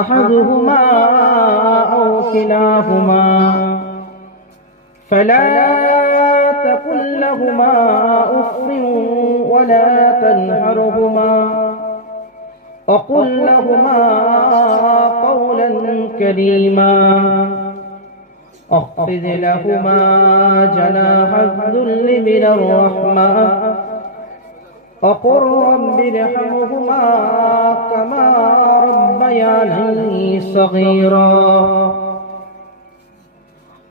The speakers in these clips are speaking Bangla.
أحدهما أو كلاهما فلا تقل لهما أف ولا تنهرهما وقل لهما قولا كريما واخفض لهما جناح الذل من الرحمة وقل رب ارحمهما كما ربياني صغيرا.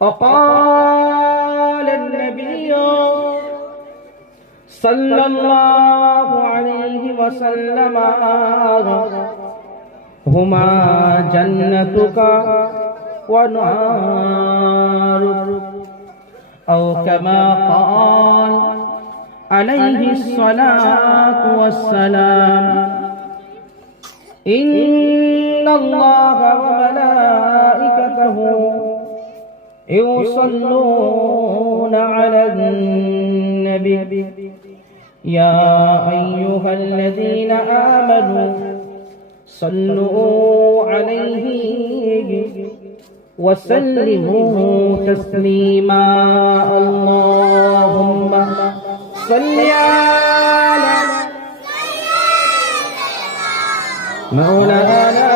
وقال النبي صلى الله عليه وسلم هما جنتك ونارك أو كما قال عليه الصلاة والسلام. إن الله وملائكته يصلون على النبي يا أيها الذين آمنوا صلوا عليه وسلموا تسليما. اللهم صل على مولانا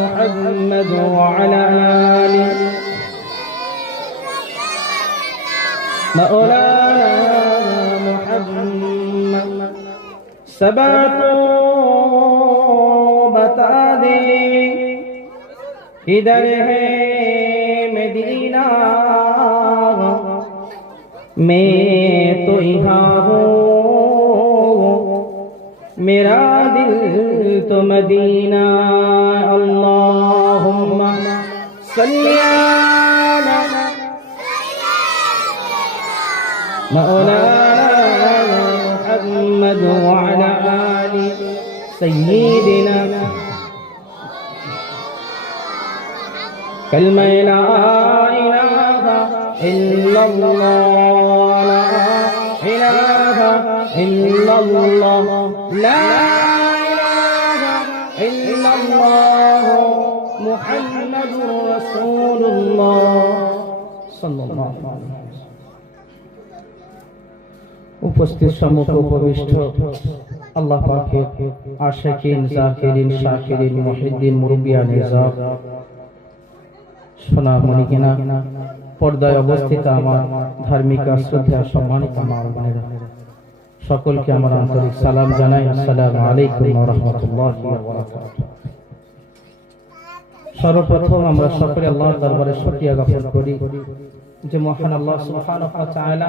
محمد وعلى آله مولانا محمد. سبعت बता दे किधर है मदीना मैं तो यहाँ हूँ मेरा दिल तो मदीना. अल्लाहुम्मा सल्ली अला मौलाना मुहम्मद व अला आलि सय्यिदिना. कलमा ला इलाहा इल्लल्लाह ला इलाहा इल्लल्लाह ला इलाहा इल्लल्लाह मुहम्मदुर रसूलुल्लाह सल्लल्लाहु अलैहि वसल्लम. উপস্থিত সম্মুখ উপবিষ্ট আল্লাহ পাকের আশিকিন জাকিরিন শাকিরিন মুহিদ্দিন মুরব্বিয়ান নিজাম সোনামণি কিনা পর্দায় অবস্থিত আমার ধার্মিক শ্রদ্ধা সম্মানিত মা বোনেরা সকলকে আমার আন্তরিক সালাম জানাই. আসসালামু আলাইকুম ওয়া রাহমাতুল্লাহি ওয়া বারাকাতুহু. সর্বপ্রথম আমরা সকলে আল্লাহর দরবারে শুকরিয়া জ্ঞাপন করি যে মহান আল্লাহ সুবহানাহু ওয়া তাআলা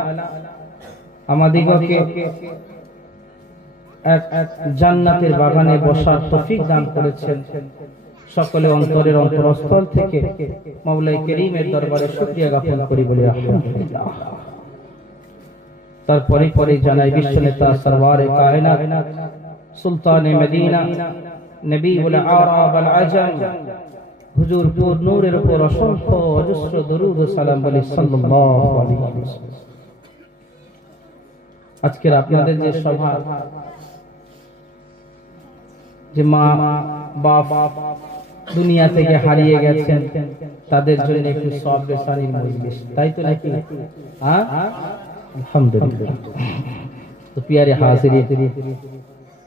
আমাদিগকে এক জান্নাতের বাগানে বসার তৌফিক দান করেছেন. সকলে অন্তরের অন্তরস্থল থেকে মাওলাই করিমের দরবারে শুকরিয়া জ্ঞাপন করি বলি আলহামদুলিল্লাহ. তারপরে পরে জানাই বিশ্ব নেতা সরওয়ারে কায়নাত সুলতানে মদিনা নবীউল আরব আল আজম হুজুর পুর নূরের উপর অসংখ্য অজস্র দরুদ ও সালাম বলি সাল্লাল্লাহু আলাইহি ওয়াসাল্লাম. আজকের আপনাদের যে সভা যে মা বাপ দুনিয়া থেকে হারিয়ে গেছেন তাদের জন্য একটু সওয়াব বেসানির মজলিস, তাই তো নাকি? হ্যাঁ আলহামদুলিল্লাহ. তো প্রিয় হাজিরিন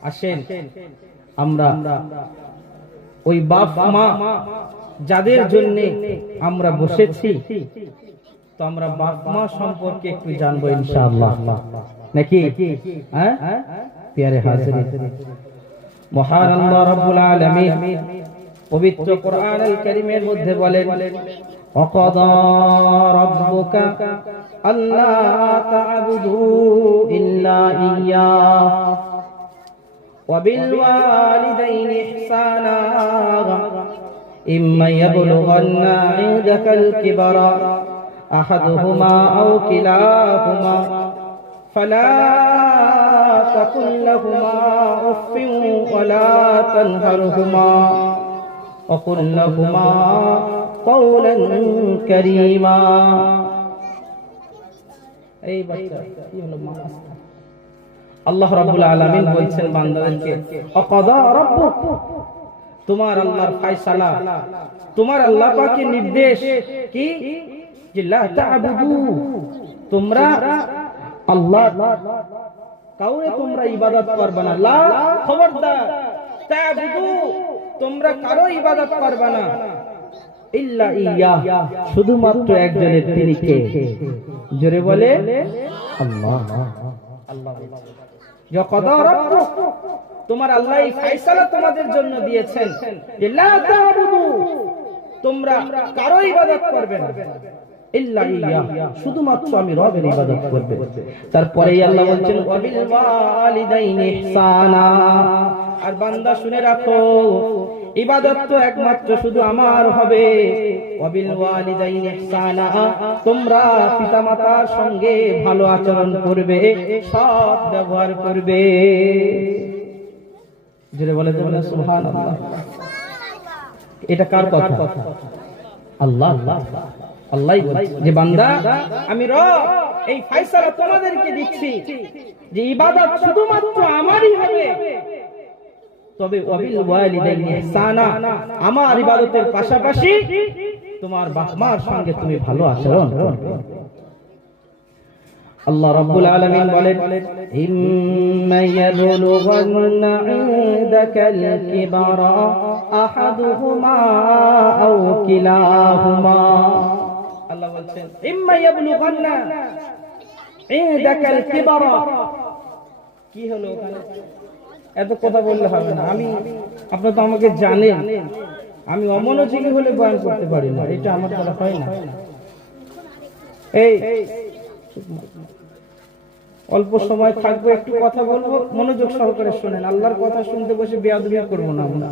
আসেন আমরা ওই বাপ মা যাদের জন্য আমরা বসেছি তো আমরা বাপ মা সম্পর্কে একটু জানবো ইনশাআল্লাহ নাকি? হ্যাঁ প্রিয় হাজিরিন মহান আল্লাহ রাব্বুল আলামিন পবিত্র কোরআনুল কারীমের মধ্যে বলেন ওয়াকাদা রাব্বুকা আল্লা তা'বুদু ইল্লা ইয়্যাহু ওয়া বিল ওয়ালিদাইনি ইহসানা ইম্মা ইয়াবলুগান্না ইনদাকাল কিবারা আহাদুহুমা আও কিলাহুমা ফালা تقل لهما أف ولا تنهرهما وقل لهما قولا كريما. এই বাচ্চা কি হলো মা? আল্লাহ রাব্বুল আলামিন বলছেন বান্দাদেরকে ওয়াকাদা রাব্বুক তোমার আল্লাহর ফয়সালা, তোমার আল্লাহ পাকের নির্দেশ কি যে লা তা'বুদু, তোমরা আল্লাহ কাউরে তোমরা ইবাদত করবে না। লা খবরদার, তা'বুদু তোমরা কারো ইবাদত করবে না, ইল্লা ইয়া শুধুমাত্র একজনের, তিনি কে? জোরে বলে আল্লাহ। আল্লাহ যা কদা রাব্বুক, তোমার আল্লাহ এই ফয়সালা তোমাদের জন্য দিয়েছেন যে লা তা'বুদু, তোমরা কারো ইবাদত করবে না, ইল্লা ইয়া শুধুমাত্র আমি রবের ইবাদত করবে। তারপরেই আল্লাহ বলছেন ওয়াবিল ওয়ালিদাইনি ইহসানা, আর বান্দা শুনে রাখো ইবাদত তো একমাত্র শুধু আমার হবে। ওয়াবিল ওয়ালিদাইনি ইহসানা, তোমরা পিতামাতার সঙ্গে ভালো আচরণ করবে, সৎ ব্যবহার করবে। জোরে বলে তোমরা সুবহানাল্লাহ। এটা কার কথা? আল্লাহ। আল্লাহ যে বান্দা আমি রব, এই ফয়সালা তোমাদেরকে দিচ্ছি যে ইবাদত শুধুমাত্র আমারই হবে, তবে ওয়াবিল ওয়ালিদাইনি ইহসানা, আমার ইবাদতের পাশাপাশি তোমার বাপ মার সঙ্গে তুমি ভালো আচরণ করবে। আল্লাহ রাব্বুল আলামিন বলেন ইম্মা ইয়াবলুগান্না ইনদাকাল কিবারা আহাদুহুমা আও কিলাহুমা। আল্লাহ বলেন ইম্মা ইয়াবলুগান্না ইনদাকাল কিবারা। কি হলো ওখানে? এত কথা বললে হবে না। আপনারা তো আমাকে জানেন, আমি অমনোযোগী হলে বয়ান করতে পারি না, এটা আমার দ্বারা হয় না। এই অল্প সময় থাকবো, একটু কথা বলবো, মনোযোগ সহকারে শুনেন। আল্লাহর কথা শুনতে বসে বেয়াদবি করব না আমরা।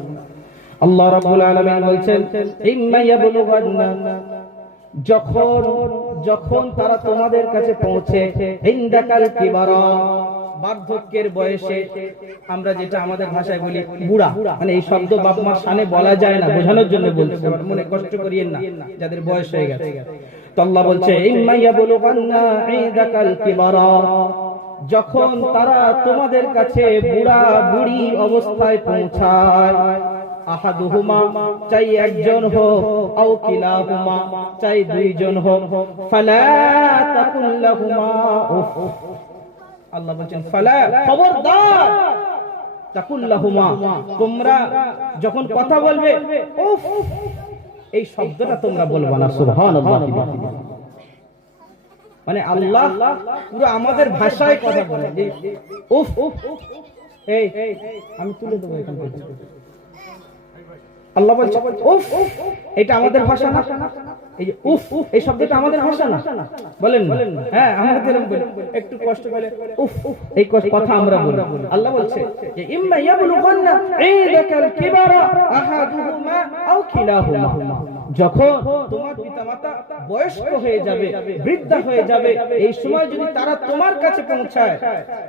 আল্লাহ রাব্বুল আলামিন বলেন ইম্মা ইয়াবলুগান্না, যখন তারা তোমাদের কাছে পৌঁছে, ইনদাকাল কিবারা, বার্ধক্যের বয়সে, আমরা যেটা আমাদের ভাষায় বলি বুড়া, মানে এই শব্দ বাপ মার সামনে বলা যায় না, বোঝানোর জন্য বলছি, মনে কষ্ট করিয়েন না যাদের বয়স হয়ে গেছে। তো আল্লাহ বলছে ইম্মা ইয়াবলুগান্না ইনদাকাল কিবারা, যখন তারা তোমাদের কাছে বুড়া বুড়ি অবস্থায় পৌঁছায়, আহাদুহুমা, চাই একজন হোক, আও কিলাহুমা, চাই দুইজন হোক, ফালা তাকুল লাহুমা উফ। আল্লাহ বলেন ফালা, খবরদার, তাকুল লাহুমা, তোমরা যখন কথা বলবে উফ, এই শব্দটা তোমরা বলবা না। সুবহানাল্লাহ। মানে আল্লাহ পুরো আমাদের ভাষায় কথা বলে যে উফ। এই আমি তুলে দেবো এখান থেকে। আল্লাহ বলছে উফ, এটা আমাদের ভাষা না? এই যে উফ, এই শব্দটা আমাদের ভাষা না? বলেন না? হ্যাঁ, আমরা এরকম বলি, একটু কষ্ট পেলে উফ, এই কথা আমরা বলি। আল্লাহ বলছে যে ইম্মা ইয়াবলুগান্না ইনদাকাল কিবারা আহাদুহুমা আও কিলাহুমা, যখন তোমার পিতামাতা বয়স্ক হয়ে যাবে, বৃদ্ধা হয়ে যাবে, এই সময় যদি তারা তোমার কাছে পৌঁছায়,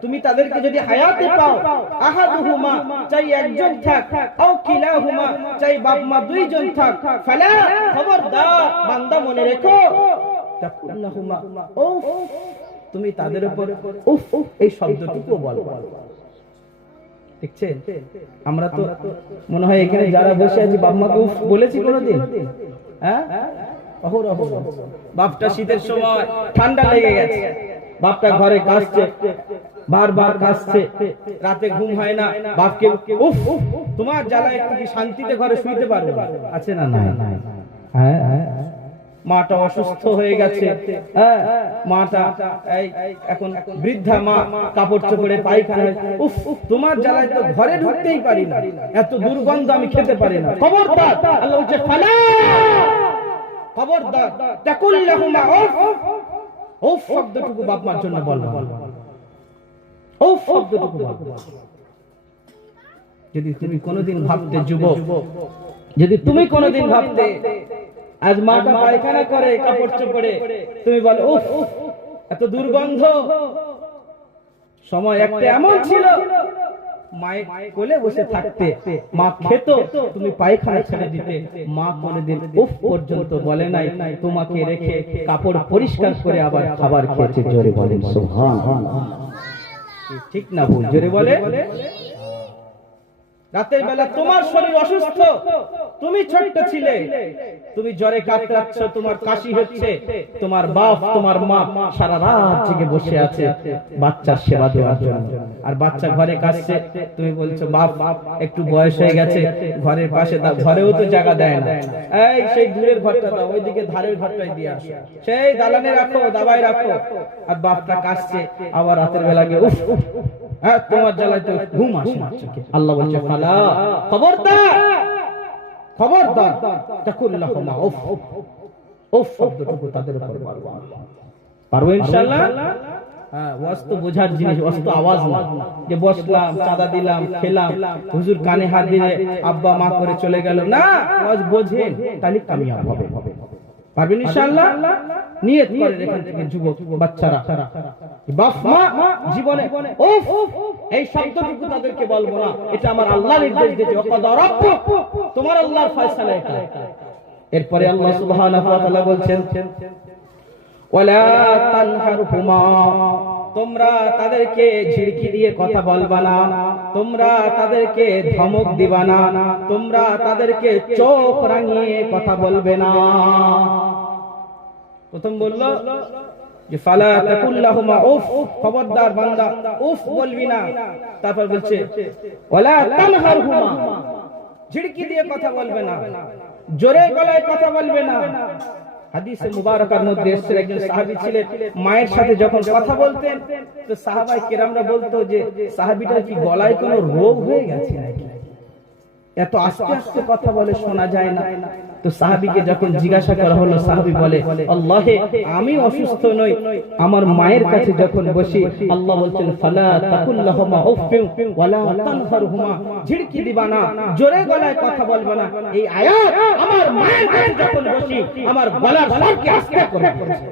তুমি তাদেরকে যদি হায়াতে পাও, আহাদুহুমা, চাই একজন থাক, আও কিলাহুমা, চাই বাপ মা দুইজন থাক, ফালা, খবরদার বান্দা মনে রেখো, তাকুল্লাহুমা উফ, তুমি তাদের উপর উফ এই শব্দটুকু বলো। দেখছেন, আমরা তো মনে হয় এখানে যারা বসে আছি বাপ মাকে উফ বলেছি কোনোদিন? হ্যাঁ, বাপটা শীতের সময় ঠান্ডা লেগে গেছে, বাপটা ঘরে কাশছে, বারবার কাশছে, রাতে ঘুম হয় না, বাপকে উফ, তোমার জ্বালায় একটু কি শান্তিতে ঘরে শুইতে পারবে? আছে না? নাই। হ্যাঁ, মাটা অসুস্থ হয়ে গেছে, মাটা এখন বৃদ্ধা মা, কাপড় চোপড়ে পায়খানা, উফ, তোমার জ্বালায় তো ঘরে ঢুকতেই পারি না, এত দুর্গন্ধ আমি খেতে পারি না। খবরদার, আল্লাহ বলছে ফালা, খবরদার, তাকুল্লাহুমা উফ, উফ শব্দটুকু বাপ মার জন্য বলবো, উফ শব্দটুকু বলবো। যদি তুমি কোনোদিন ভাবতে যুবক, যদি তুমি কোনোদিন ভাবতে আজ মাটা পায়খানা করে কাপড় চোপড়ে, তুমি বলো উফ এত দুর্গন্ধ, সময় একটা এমন ছিল মায়ের কোলে বসে থাকতে, মা খেত, তুমি পায়খানা ছেড়ে দিতে, মা কোনোদিন উফ পর্যন্ত বলে নাই, তোমাকে রেখে কাপড় পরিষ্কার করে আবার খাবার খেয়েছে। জোরে বলেন সুবহানাল্লাহ। ঠিক না ভুল? জোরে বলে। রাতের বেলা তোমার শরীর অসুস্থ, তুমি ছোট্ট ছিলে, তুমি জ্বরে কাতরাচ্ছ, তোমার কাশি হচ্ছে, তোমার বাপ তোমার মা সারা রাত জেগে বসে আছে বাচ্চার সেবা দেওয়ার জন্য, আর বাচ্চা ঘরে কাঁদছে, তুমি বলছো বাপ একটু বয়স হয়ে গেছে, ঘরের পাশে দাও, ঘরেও তো জায়গা দেয় না, এই সেই দূরের ঘরটা দাও, ওইদিকে ধারের ঘরটাই দিয়ে আসো, সেই দালানে রাখো, দাবায় রাখো, আর বাপটা কাঁদছে, আবার রাতের বেলা গিয়ে উফ উফ, হ্যাঁ তোমার জ্বালায় তো ঘুম আসে না চোখে। আল্লাহ বলছে ফালা, খবরদার খবরদার, তাকুল্লাহুমা উফ উফ শব্দটুকু তাদের উপর পারবো ইনশাআল্লাহ। হ্যাঁ, ওয়াজ তো বোঝার জিনিস, ওয়াজ তো আওয়াজ না যে বসলাম, চাঁদা দিলাম, খেলাম, হুজুর কানে হাত দিলে আব্বা মা করে চলে গেল, না, ওয়াজ বোঝেন তাহলে কামিয়াব হবে, পারবেন ইনশাআল্লাহ। নিয়ত করেন এখান থেকে যুবক বাচ্চারা, বাপ মা জীবনে উফ এই শব্দটুকু তাদেরকে বলবো না, এটা আমার আল্লাহ নির্দেশ দিয়েছে, ওয়াকাদা রাব্বুক, তোমার আল্লাহর ফয়সালা এটা। এরপরে আল্লাহ সুবহানাহু ওয়া তাআলা বলছেন ওয়ালা তানহারহুমা, তোমরা তাদেরকে ঝিড়কি দিয়ে কথা বলবা না, তোমরা তাদেরকে ধমক দিবা না, তোমরা তাদেরকে চোখ রাঙিয়ে কথা বলবে না। প্রথম বলল যে ফালা তাকুল্লাহুমা উফ, খবরদার বান্দা উফ বলবি না। তারপর বলছে ওয়ালা তানহারহুমা, ঝিড়কি দিয়ে কথা বলবে না, জোরে গলায় কথা বলবে না। হাদিসে মুবারাকার মধ্যে এসেছে একজন সাহাবী ছিলেন, মায়ের সাথে যখন কথা বলতেন তো সাহাবায়ে কেরামরা বলতো যে সাহাবীটার কি গলায় কোনো রোগ হয়ে গেছে নাকি, এত আস্তে আস্তে কথা বলে শোনা যায় না। তো সাহাবীকে যখন জিজ্ঞাসা করা হলো, সাহাবী বলে আল্লাহে আমি অসুস্থ নই, আমার মায়ের কাছে যখন বসি আল্লাহ বলছেন ফালা তাকুল্লাহুমা উফফিন ওয়ালা তানহারহুমা, ঝিড়কি দিবা না, জোরে গলায় কথা বলবা না। এই আয়াত আমার মায়ের কাছে যখন বসি আমার গলার স্বরকে আস্তে করে দিয়েছে।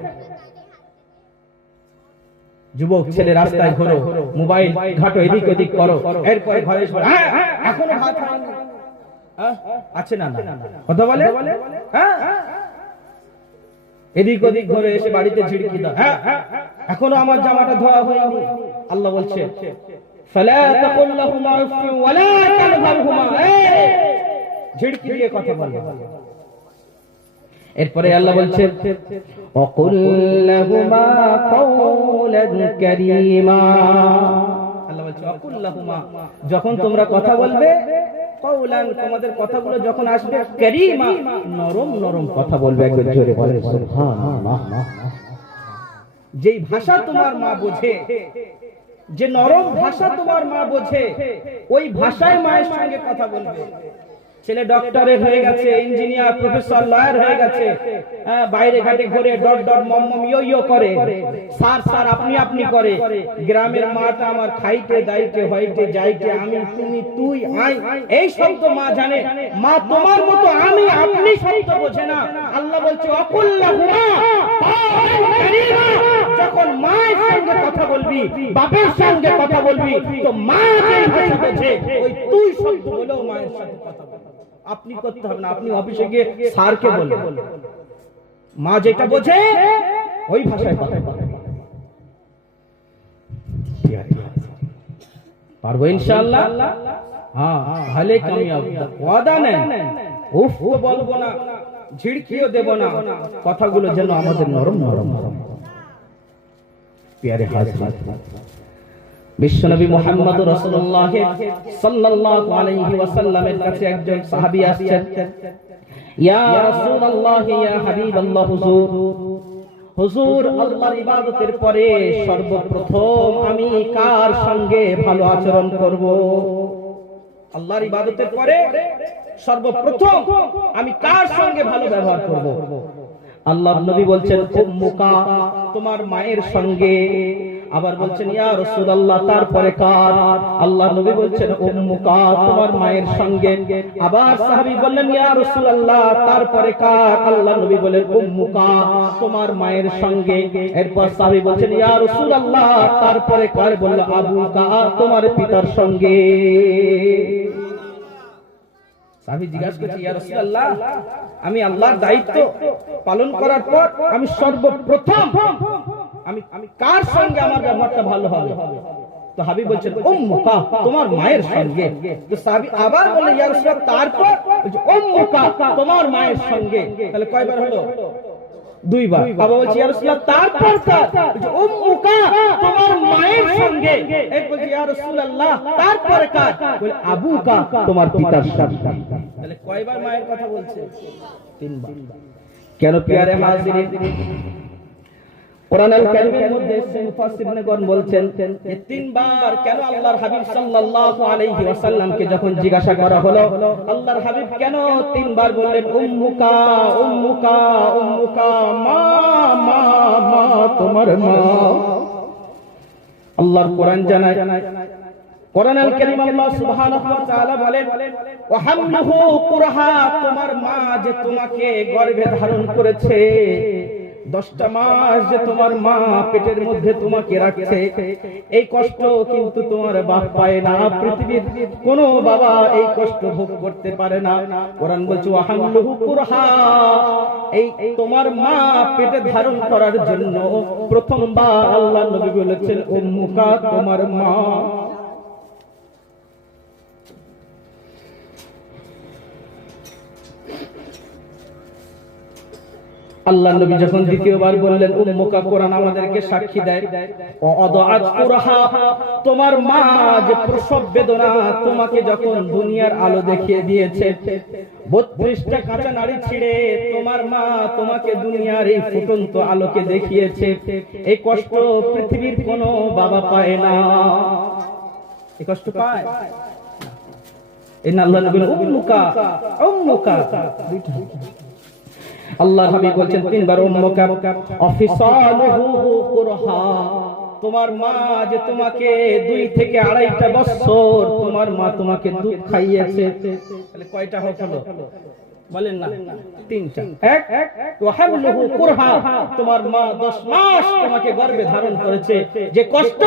যুবক ছেলে রাস্তায় ঘোরো, মোবাইল ঘাটো, এদিক ওদিক করো, এরপরে ঘরে এসে এখনো ভাত হয়নি, আছে না কথা বলে, এদিক ওদিক ঘুরে এসে বাড়িতে ঝিড়কি দাও, এখনো আমার জামাটা ধোয়া হয়নি। আল্লাহ বলছে ফালা তাকুল্লাহুমা উফফিন ওয়ালা তানহারহুমা, ঝিড়কি দিয়ে কথা বলবে। এরপরে আল্লাহ বলছেন ওয়াকুল লাহুমা কাওলান কারীমা, আল্লাহ বলছে ওয়াকুল লাহুমা, যখন তোমরা কথা বলবে, কাওলান তোমাদের কথাগুলো যখন আসবে, কারীমা নরম নরম কথা বলবে। একবার জোরে বলেন সুবহানাল্লাহ। যেই ভাষা তোমার মা বোঝে, যে নরম ভাষা তোমার মা বোঝে, ওই ভাষায় মায়ের সঙ্গে কথা বলবে। ছেলে ডক্টরের হয়ে গেছে, ইঞ্জিনিয়ার, প্রফেসর, লয়ার হয়ে গেছে, বাইরে ঘাটে ঘুরে ডট ডট মম মম ইয়ো ইয়ো করে, স্যার স্যার আপনি আপনি করে। গ্রামের মাটা আমার খাইতে দাইতে হইতে যাইতে আমি তুমি তুই আই এই শব্দ মা জানে, মা তোমার মতো আমি আপনি শব্দ বোঝে না। আল্লাহ বলছে অকুল্লাহুমা কারীমা, যখন মায়ের সঙ্গে কথা বলবি, বাপের সঙ্গে কথা বলবি, তো মা যেই ভাষা বোঝে ওই তুই শব্দ বলেও মায়ের সাথে কথা বলবি। আপনি করতে হবে না, আপনি অফিসে গিয়ে স্যারকে বলবেন, মা যেটা বোঝে ওই ভাষায় কথা বলবেন। পারবো ইনশাআল্লাহ। হ্যাঁ, ভালো কামিয়াব, ওয়াদা নেন। উফ বলবো না, ঝিড়কিও দেব না, কথাগুলো যেন আমাদের নরম নরম নরম। প্যারে হাজরাত, বিশ্বনবী মুহাম্মদ রাসূলুল্লাহ সাল্লাল্লাহু আলাইহি ওয়াসাল্লামের কাছে একজন সাহাবী আসছেন, ইয়া রাসূলুল্লাহ ইয়া হাবিবাল্লাহ, হুজুর হুজুর আল্লাহর ইবাদতের পরে সর্বপ্রথম আমি কার সঙ্গে ভালো আচরণ করব? আল্লাহর ইবাদতের পরে সর্বপ্রথম আমি কার সঙ্গে ভালো ব্যবহার করব? আল্লাহর নবী বলছেন উম্মুকা, তোমার মায়ের সঙ্গে। আবার বলছেন ইয়া রাসূলুল্লাহ, তারপরে কার? আল্লাহর নবী বলছেন উম্মুকা, তোমার মায়ের সঙ্গে। আবার সাহাবী বললেন ইয়া রাসূলুল্লাহ, তারপরে কার? আল্লাহর নবী বলেন উম্মুকা, তোমার মায়ের সঙ্গে। এরপর সাহাবী বলছেন ইয়া রাসূলুল্লাহ, তারপরে কার? বলল আবুকা, তোমার পিতার সঙ্গে। সাহাবী জিজ্ঞাসা করছে ইয়া রাসূলুল্লাহ, আমি আল্লাহর দায়িত্ব পালন করার পর আমি সর্বপ্রথম আমি কার সঙ্গে আমার ব্যবহারটা ভালো হবে? তো তো হাবিব বলছেন উম্মুকা, তোমার মায়ের সঙ্গে। তো সাহাবী আবার বললেন ইয়া রাসূলুল্লাহ তারপর? বলছে উম্মুকা, তোমার মায়ের সঙ্গে। তাহলে কয়বার হলো? দুইবার। আবার বলছে ইয়া রাসূলুল্লাহ তারপর কার? বলছে উম্মুকা, তোমার মায়ের সঙ্গে। এই বলছে ইয়া রাসূলুল্লাহ তারপর কার? বলে আবুকা, তোমার পিতার সঙ্গে। তাহলে কয়বার মায়ের কথা বলছে? তিনবার। কেন প্রিয় হাজিরিন, কোরআনুল কারীমের মধ্যে মুফাসসিরগণ বলছেন যে তিনবার কেন আল্লাহর হাবিব সাল্লাল্লাহু আলাইহি ওয়াসাল্লামকে যখন জিজ্ঞাসা করা হলো আল্লাহর হাবিব কেন তিনবার বললেন উম্মুকা উম্মুকা উম্মুকা, মা মা মা, তোমার মা। আল্লাহর কোরআন জানায়, কোরআনুল কারীম আল্লাহ সুবহানাহু ওয়া তাআলা বলেন ওয়া হামলুহু কুরহা, তোমার মা যে তোমাকে গর্ভে ধারণ করেছে, 10টা মাস যে তোমার মা পেটের মধ্যে তোমাকে রাখছে, এই কষ্ট কিন্তু তোমার বাপ পায় না। পৃথিবীর কোন বাবা এই কষ্ট ভোগ করতে পারে না। কোরআন বলছে ওয়া হামলুহু কুরহা, এই তোমার মা পেটে ধারণ করার জন্য প্রথমবার আল্লাহ নবী বলেছেন উম্মুকা, তোমার মা। আল্লাহ নবী যখন দ্বিতীয়বার বললেন উম্মুকা, কোরআন আমাদেরকে সাক্ষী দেয় ওয়াদাআত কুরহা, তোমার মা যে প্রসব বেদনা তোমাকে যখন দুনিয়ার আলো দেখিয়ে দিয়েছে, 32টা কাঁচা নাড়ি ছিঁড়ে তোমার মা তোমাকে দুনিয়ার এই ফুটন্ত আলোকে দেখিয়েছে, এই কষ্ট পৃথিবীর কোনো বাবা পায় না। এই কষ্ট পায় এই না। আল্লাহ নবী উম্মুকা উম্মুকা, আল্লাহ হাবিব বলছেন তিনবার উম্মুকা অফিসালুহু কুরহা, তোমার মা যে তোমাকে 2 থেকে 2.5টা বছর তোমার মা তোমাকে দুধ খাইয়েছে। তাহলে কয়টা হলো? বলেন না, 3টা। এক ওয়া হামলুহু কুরহা, তোমার মা 10 মাস তোমাকে গর্ভে ধারণ করেছে, যে কষ্ট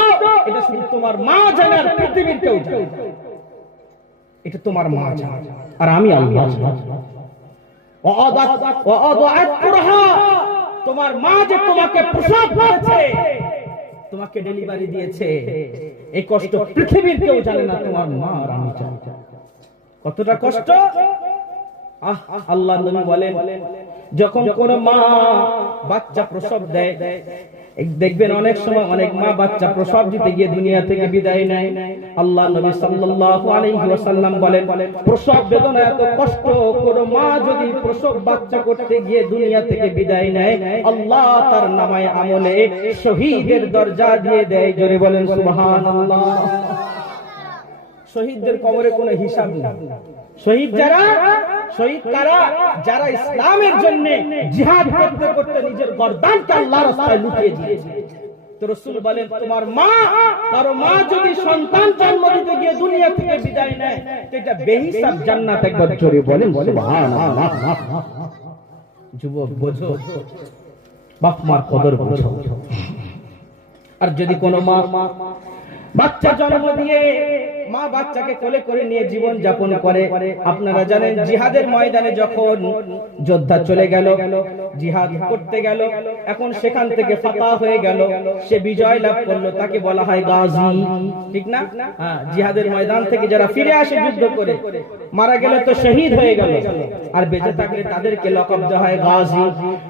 এটা শুধু তোমার মা জানে আর পৃথিবীর কেউ জানে না। এটা তোমার মা জানে আর আমি আল্লাহ জানি। তোমার মা যে তোমাকে প্রসব করেছে, তোমাকে ডেলিভারি দিয়েছে, এই কষ্ট পৃথিবীর কেউ জানে না, তোমার মা আর আমি জানি। কতটা কষ্ট! আল্লাহ নবী বলেন যখন কোন মা বাচ্চা প্রসব দেয়, দেখবেন অনেক সময় অনেক মা বাচ্চা প্রসব দিতে গিয়ে দুনিয়া থেকে বিদায় নেয়। আল্লাহ নবী সাল্লাল্লাহু আলাইহি ওয়াসাল্লাম বলেন প্রসব বেদনা এত কষ্ট, কোন মা যদি প্রসব বাচ্চা করতে গিয়ে দুনিয়া থেকে বিদায় নেয়, আল্লাহ তার নামায়ে আমলে শহীদের দরজা দিয়ে দেয়। জোরে বলেন সুবহানাল্লাহ। শহীদদের কবরে কোনো হিসাব নেই। শহীদ যারা, শহীদ কারা? যারা ইসলামের জন্য জিহাদ করতে করতে নিজের গর্দানকে আল্লাহর রাস্তায় লুটিয়ে দিয়েছে। তো রাসূল বলেন তোমার মা, কারো মা যদি সন্তান জন্ম দিতে গিয়ে দুনিয়া থেকে বিদায় নেয়, তো এটা বেহিসাব জান্নাত। একবার জোরে বলেন সুবহানাল্লাহ। যুবক বোঝো, বাপ মার কদর বোঝো। আর যদি কোনো মা বাচ্চা জন্ম দিয়ে মা বাচ্চাকে কোলে করে নিয়ে জীবন যাপন করে, আপনারা জানেন জিহাদের ময়দানে যখন যোদ্ধা চলে গেল, জিহাদ করতে গেল, এখন সেখান থেকে ফাতা হয়ে গেল, সে বিজয় লাভ করলো, তাকে বলা হয় গাজী, ঠিক না? হ্যাঁ, জিহাদের ময়দান থেকে যারা ফিরে আসে যুদ্ধ করে, মারা গেলে তো শহীদ হয়ে গেল, আর বেঁচে থাকলে তাদেরকে লকব দেওয়া হয় গাজী।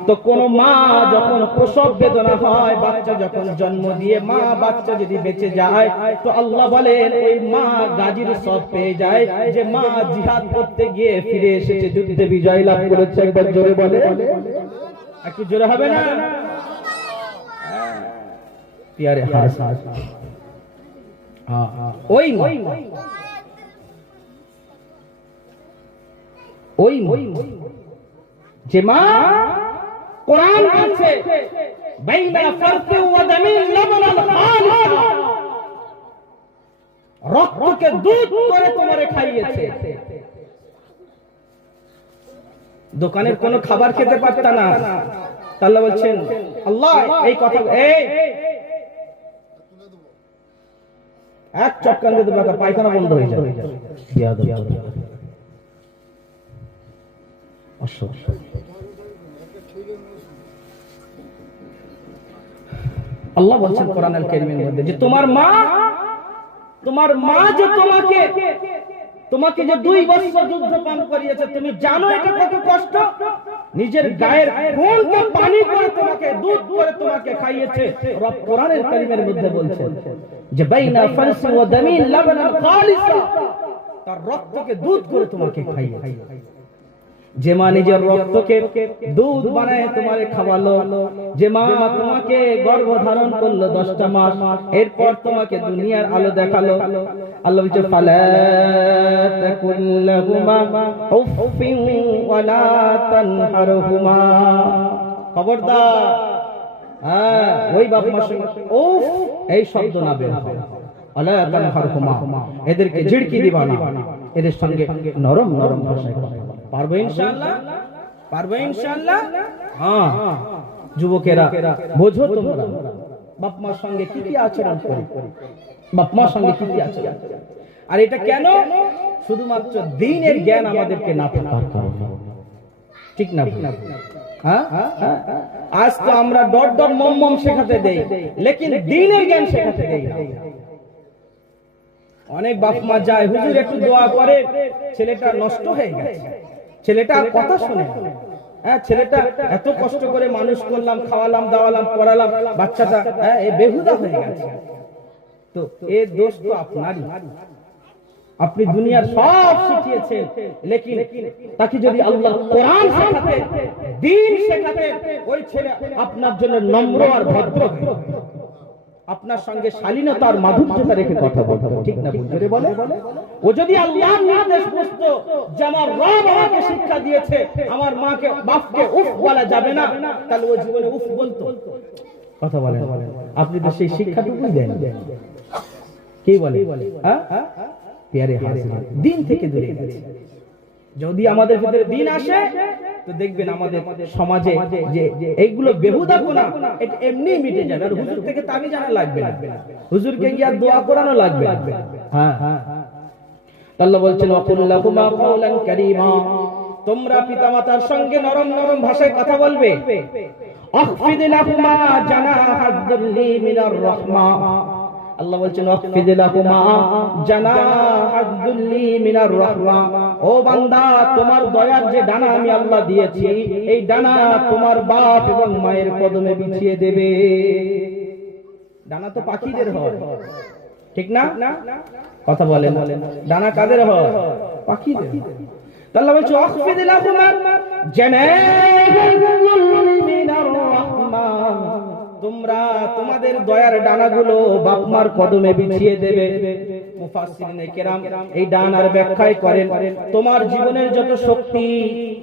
তো কোন মা যখন প্রসব বেদনা হয়, বাচ্চা যখন জন্ম দিয়ে মা বাচ্চা যদি বেঁচে যায়, তো আল্লাহ বলেন ওই মা গাজীর সব পেয়ে যায়, যে মা জিহাদ করতে গিয়ে ফিরে এসেছে, যুদ্ধে বিজয় লাভ করেছে। একবার জোরে বলে, একটু জোরে হবে না? প্যারে হাস ওই যে মা কোরআন বলছে বাইনা ফারতি ওয়া দামিন লাবানাল খালিসা, রক্তকে দুধ করে তোমারে খাইয়েছে। দোকানের কোনো খাবার খেতে পারতা না, আল্লাহ বলছেন, আল্লাহ এই কথা এক চক্কান দিয়ে দেবে, পায়খানা বন্ধ হয়ে যাবে। আল্লাহ বলছেন কোরআনুল কারীমের মধ্যে যে তোমার মা তোমার মা যে তোমাকে যে 2 বছর দুধ পান করিয়েছে, তুমি জানো এটা কত কষ্ট? নিজের গায়ের খুনকে পানি করে তোমাকে, দুধ করে তোমাকে খাইয়েছে। রব কোরআনের কারিমের মধ্যে বলছেন যে বাইনা ফারসি ওয়া দামিন লাবানান খালিসা, তার রক্তকে দুধ করে তোমাকে খাইয়েছে। যে মা নিজের রক্তকে দুধ বানায় তোমারে খাওয়ালো, যে মা তোমাকে গর্ভধারণ করলো 10টা মাস, এরপর তোমাকে দুনিয়ার আলো দেখালো। আল্লাহ বলছে ফালা তাকুল্লাহুমা উফিন ওয়ালা তানহারহুমা, খবরদার ওই বাপ মার সঙ্গে উফ এই শব্দ না বের হবে। ওয়ালা তানহারহুমা, এদেরকে ঝিড়কি দিবা না, এদের সঙ্গে নরম নরম ভাষায় কথা বলো। পারবে ইনশাআল্লাহ? পারবে ইনশাআল্লাহ? হ্যাঁ যুবকেরা বোঝো তোমরা বাপ মার সঙ্গে কি কি আচরণ করি, বাপ মার সঙ্গে কি কি আচরণ। আর এটা কেন? শুধুমাত্র দ্বীনের জ্ঞান আমাদেরকে না থাকার কারণে, ঠিক না? হ্যাঁ, আজ তো আমরা ডট ডট মম মম শেখাতে দেই, লেকিন দ্বীনের জ্ঞান শেখাতে দেই না। অনেক বাপ মা যায়, হুজুর একটু দোয়া করে, ছেলেটা নষ্ট হয়ে গেছে, ছেলেটা আর কথা শুনে না। হ্যাঁ, ছেলেটা এত কষ্ট করে মানুষ করলাম, খাওয়ালাম দাওয়ালাম পড়ালাম, বাচ্চাটা বেহুদা হয়ে গেছে। তো এর দোষ তো আপনারই। আপনি দুনিয়ার সব শিখিয়েছেন, লেকিন তাকে যদি আল্লাহ কোরআন শেখাতে, দ্বীন শেখাতে, ওই ছেলে আপনার জন্য নম্র আর ভদ্র হয়ে আপনার সঙ্গে শালীনতার মাধুর্যতা রেখে কথা বলতো, ঠিক না? বুঝে বলে ও যদি আল্লাহর নির্দেশ বুঝতো যে আমার রব আমাকে শিক্ষা দিয়েছে, আমার মাকে বাপকে উফ বলা যাবে না, তাহলে ও জীবনে উফ বলতো। কথা বলে আপনি তো সেই শিক্ষাটুকুই দেন। কি বলে? হ্যাঁ, প্যারে হাজির দিন থেকে দূরে গেছে। যদি আমাদের ভিতরে দিন আসে তো দেখবেন আমাদের সমাজে যে এইগুলো বেহুদা গুনাহ এটা এমনি মিটে যাবে। আর হুজুর থেকে তাবি জানা লাগবে না, হুজুরকে গিয়ে দোয়া করানো লাগবে না। হ্যাঁ, আল্লাহ বলছেন ওয়াকুল লাহুমা কাওলান কারীমা, তোমরা পিতামাতার সঙ্গে নরম নরম ভাষায় কথা বলবে। আখফিদ লাহুমা জানাহাদ যুল্লি মিনার রাহমা, আল্লাহ বলছেন আখফিদ লাহুমা জানাহাদ যুল্লি মিনার রাহমা, ও বান্দা তোমার দয়ার যে ডানা আমি আল্লাহ দিয়েছি, এই ডানা তোমার বাপ এবং মায়ের কদমে বিছিয়ে দেবে। ডানা তো পাখিদের হয়, ঠিক না? কথা বলেন, ডানা কাদের হয়? পাখিদের। আল্লাহ বলছে আখফিদ লাহুমা জানাহাদ যুল্লি মিনার রাহমা, তোমরা তোমাদের দয়ার ডানাগুলো বাপ মার কদমে বিছিয়ে দেবে। মুফাসসিরিনে কেরাম এই ডানার ব্যাখ্যায় করেন তোমার জীবনের যত শক্তি